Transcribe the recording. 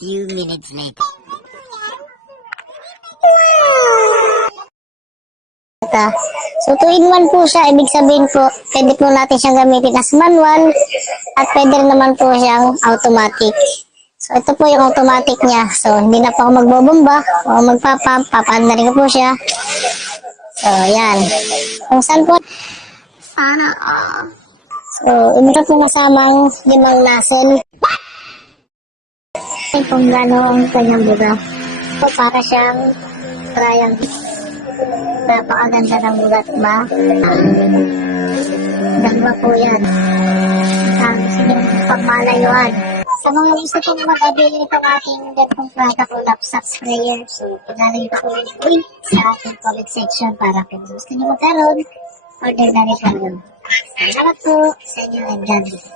Few minutes later. So 2-in-1 po siya, ibig sabihin po, pwede po natin siyang gamitin as manual at pwede rin naman po siyang automatic. So ito po yung automatic niya. So hindi na po ako magbobomba o magpapump, papaan na rin ko po siya. So yan. Kung saan po, Sana so ito po nasamang 5 nozzle. Kung gano'n ang kanyang buga. So para siyang triangle. Napakaganda ng bugat ba? Dalawa po yan. Gusto nyo pagmalayuan. Sa mga gusto pong mag-abili nitong ating ganitong product o laptop sprayer, so ilalagay ko po yung link sa ating comment section para kung gusto nyo magkaroon, order na rin kayo. Salamat po sa inyo and God bless.